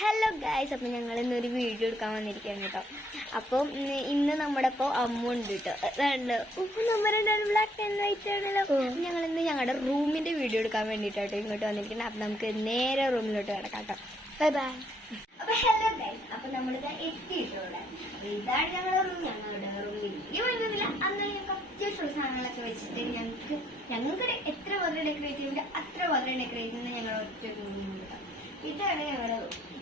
Hello guys, അപ്പം ഞങ്ങൾ ഇന്നൊരു വീഡിയോ എടുക്കാൻ വന്നിരിക്കുകയാണ് കേട്ടോ. അപ്പം ഇന്ന് നമ്മുടെ ഇപ്പോൾ അമ്മ ഉണ്ട് കേട്ടോ. അതാണ്ട് നമ്മൾ ബ്ലാക്ക് ആൻഡ് വൈറ്റ് ആണല്ലോ. ഞങ്ങൾ ഇന്ന് ഞങ്ങളുടെ റൂമിന്റെ വീഡിയോ എടുക്കാൻ വേണ്ടിയിട്ടോ ഇങ്ങോട്ട് വന്നിരിക്കുന്നത്. അപ്പം നമുക്ക് നേരെ റൂമിലോട്ട് കിടക്കാം കേട്ടോ. Bye bye. അപ്പൊ ഹലോ ഗൈസ്, അപ്പൊ നമ്മളിത് എത്തിയിട്ടുണ്ട്. അപ്പൊ ഇതാണ് ഞങ്ങളുടെ റൂം. ഞങ്ങളുടെ റൂം വലിയ വലുതില്ല, അന്നാണ് ഞങ്ങൾക്ക് അത്യാവശ്യമുള്ള സാധനങ്ങളൊക്കെ വെച്ചിട്ട് ഞങ്ങൾക്ക് എത്ര വളരെ ഡെക്കറേറ്റ് ചെയ്യുമ്പോൾ അത്ര വളരെ ഡെക്കറേറ്റ് ചെയ്യുന്ന ഞങ്ങൾ ഒറ്റ റൂം. ഇതാണ് ഞങ്ങളുടെ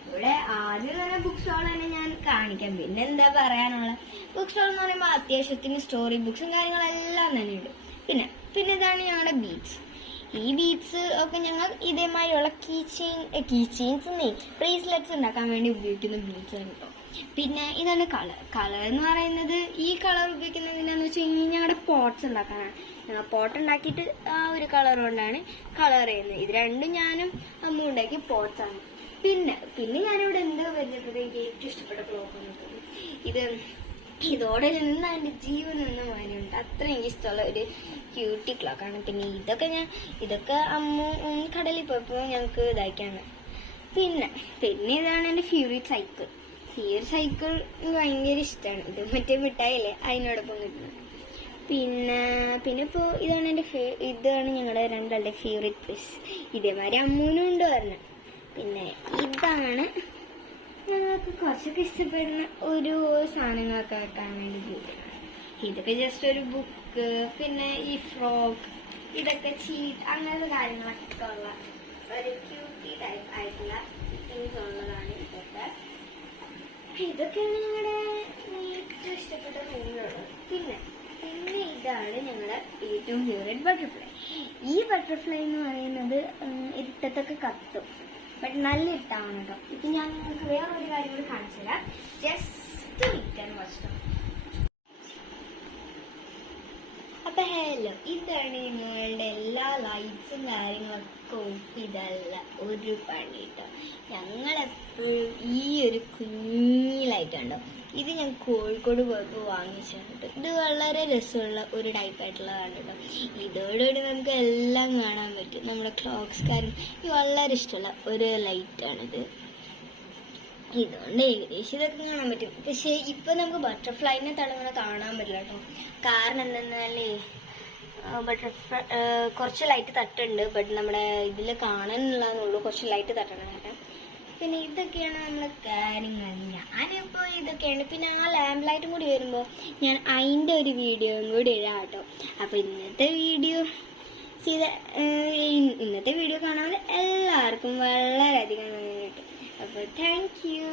ഇവിടെ ആദ്യം തന്നെ ബുക്ക് സ്റ്റോൾ തന്നെ ഞാൻ കാണിക്കാം. പിന്നെ എന്താ പറയാനുള്ള ബുക്ക് സ്റ്റോൾ എന്ന് പറയുമ്പോൾ അത്യാവശ്യത്തിന് സ്റ്റോറി ബുക്സും കാര്യങ്ങളെല്ലാം തന്നെ ഉണ്ട്. പിന്നെ ഇതാണ് ഞങ്ങളുടെ ബീഡ്സ്. ഈ ബീഡ്സ് ഒക്കെ ഞങ്ങൾ ഇതേമാതിരിയുള്ള കീ ചെയിൻസ് ബ്രേസ്ലെറ്റ്സ് ഉണ്ടാക്കാൻ വേണ്ടി ഉപയോഗിക്കുന്ന ബീഡ്സ് ആണ് കേട്ടോ. പിന്നെ ഇതാണ് കളർ എന്ന് പറയുന്നത്. ഈ കളർ ഉപയോഗിക്കുന്നത് എന്താണെന്ന് വെച്ച് കഴിഞ്ഞാൽ ഞങ്ങളുടെ പോട്ട്സ് ഉണ്ടാക്കാനാണ്. ഞങ്ങൾ പോട്ട് ഉണ്ടാക്കിയിട്ട് ആ ഒരു കളർ കൊണ്ടാണ് കളർ ചെയ്യുന്നത്. ഇത് രണ്ടും ഞാനും അമ്മ ഉണ്ടാക്കിയ പോട്ട്സ് ആണ്. പിന്നെ ഞാനിവിടെ എന്താ വരുന്നത്, എനിക്ക് ഏറ്റവും ഇഷ്ടപ്പെട്ട ക്ലോക്ക് ഇതോടെ നിന്ന് അതിൻ്റെ ജീവൻ നിന്ന മാതിരിയുണ്ട്. അത്ര എനിക്ക് ഇഷ്ടമുള്ള ഒരു ക്യൂട്ടി ക്ലോക്കാണ്. പിന്നെ ഇതൊക്കെ അമ്മ കടലിൽ പോയപ്പോൾ ഞങ്ങൾക്ക് ഇതാക്കിയാണ്. പിന്നെ ഇതാണ് എൻ്റെ ഫേവറേറ്റ് സൈക്കിൾ. ഈ ഒരു സൈക്കിൾ എനിക്ക് ഭയങ്കര ഇഷ്ടമാണ്. ഇത് മറ്റേ മിഠായില്ലേ അതിനോടൊപ്പം കിട്ടുന്നത്. പിന്നെ ഇപ്പോൾ ഇതാണ് ഞങ്ങളുടെ രണ്ടാളുടെ ഫേവറേറ്റ് പ്ലേസ്. ഇതേമാതിരി അമ്മൂനും ഉണ്ട് പറഞ്ഞത്. പിന്നെ ഇതാണ് ഞങ്ങൾക്ക് കുറച്ചൊക്കെ ഇഷ്ടപ്പെടുന്ന ഒരു സാധനങ്ങളൊക്കെ വെക്കാൻ വേണ്ടി ഉപയോഗിക്കുന്നത്. ഇതൊക്കെ ജസ്റ്റ് ഒരു ബുക്ക്. പിന്നെ ഈ ഫ്രോക്ക്, ഇതൊക്കെ ചീട്ട്, അങ്ങനത്തെ കാര്യങ്ങളൊക്കെ ഉള്ള ഒരു ക്യൂട്ടി ടൈപ്പ് ആയിട്ടുള്ള ഉള്ളതാണ് ഇതൊക്കെയാണ് ഞങ്ങളുടെ ഏറ്റവും ഇഷ്ടപ്പെട്ട റൂമിലുള്ളത്. പിന്നെ ഇതാണ് ഞങ്ങളുടെ ഏറ്റവും ഫേവറേറ്റ് ബട്ടർഫ്ലൈ. ഈ ബട്ടർഫ്ലൈ എന്ന് പറയുന്നത് ഇരുട്ടത്തൊക്കെ കത്തും, ബട്ട് നല്ല ഇട്ടാണ് കേട്ടോ. ഇപ്പം ഞാൻ നിങ്ങൾക്ക് വേറൊരു കാര്യം കൂടി കാണിച്ചു തരാം. ജസ്റ്റ് ഇട്ടാണ് വശം. അപ്പൊ ഹലോ, ഇതാണ് നിങ്ങളുടെ എല്ലാ ലൈറ്റ്സും കാര്യങ്ങളൊക്കെ ഓഫ് ചെയ്തല്ല ഒരു പണി കേട്ടോ. ഞങ്ങളെപ്പോഴും ഈ ഒരു കുഞ്ഞി ലൈറ്റ് ഉണ്ടോ, ഇത് ഞാൻ കോഴിക്കോട് പോയപ്പോൾ വാങ്ങിച്ചാണ് കേട്ടോ. ഇത് വളരെ രസമുള്ള ഒരു ടൈപ്പായിട്ടുള്ളതാണ് കേട്ടോ. ഇതോടുകൂടി നമുക്ക് എല്ലാം കാണാൻ പറ്റും. നമ്മുടെ ക്ലോക്സ് കാര്യം ഇത് വളരെ ഇഷ്ടമുള്ള ഒരു ലൈറ്റാണിത്. ഇതുകൊണ്ട് ഏകദേശം ഇതൊക്കെ കാണാൻ പറ്റും. പക്ഷേ ഇപ്പം നമുക്ക് ബട്ടർഫ്ലൈനെ തടവണ കാണാൻ പറ്റില്ല കേട്ടോ. കാരണം എന്തെന്നാലേ ബട്ടർഫ്ലൈ കുറച്ച് ലൈറ്റ് തട്ടുണ്ട്, ബട്ട് നമ്മുടെ ഇതിൽ കാണാനുള്ളതെന്നുള്ളൂ. കുറച്ച് ലൈറ്റ് തട്ടണം കേട്ടോ. പിന്നെ ഇതൊക്കെയാണ് നമ്മളെ കാര്യങ്ങൾ. ഞാനിപ്പോൾ ഇതൊക്കെയാണ്. പിന്നെ ആ ലാമ്പ് ലൈറ്റും കൂടി വരുമ്പോൾ ഞാൻ അതിൻ്റെ ഒരു വീഡിയോയും കൂടി ഇടാം കേട്ടോ. അപ്പോൾ ഇന്നത്തെ വീഡിയോ കാണാൻ എല്ലാവർക്കും വളരെയധികം നന്ദി കേട്ടോ. അപ്പോൾ താങ്ക് യു.